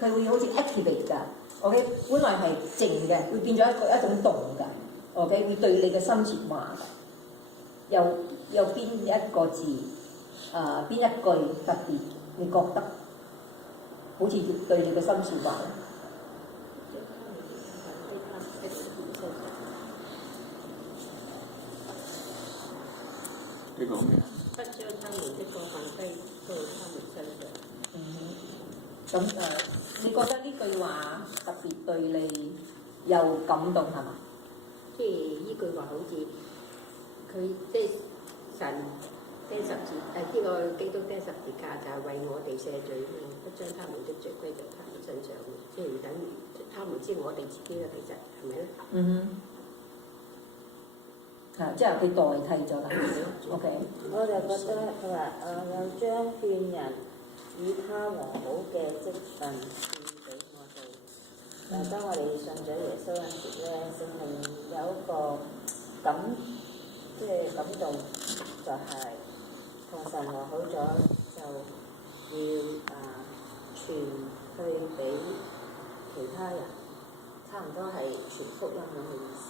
佢會好似 activate 㗎。OK， 本來係靜嘅，會變咗一種動㗎。OK， 會對你嘅心説話㗎。有邊一個字邊一句特別你覺得好似對你嘅心説話咧？你講咩？不將他們的過犯歸到他們身上。咁你覺得呢句話特別對你有感動係嘛？即係呢句話好似佢即係神釘十字呢個基督釘十字架就係為我哋赦罪，不將他們的罪歸到他們身上，即係等於他們知我哋自己嘅其實係咪咧？嗯哼。即係佢代替咗啦。OK。我就覺得佢話又將勸人與他和好嘅職分賜俾我哋。當我哋信咗耶穌嗰陣時咧，聖靈有一個感動，就係同神和好咗，就要傳去俾其他人，差唔多係傳福音咁嘅意思。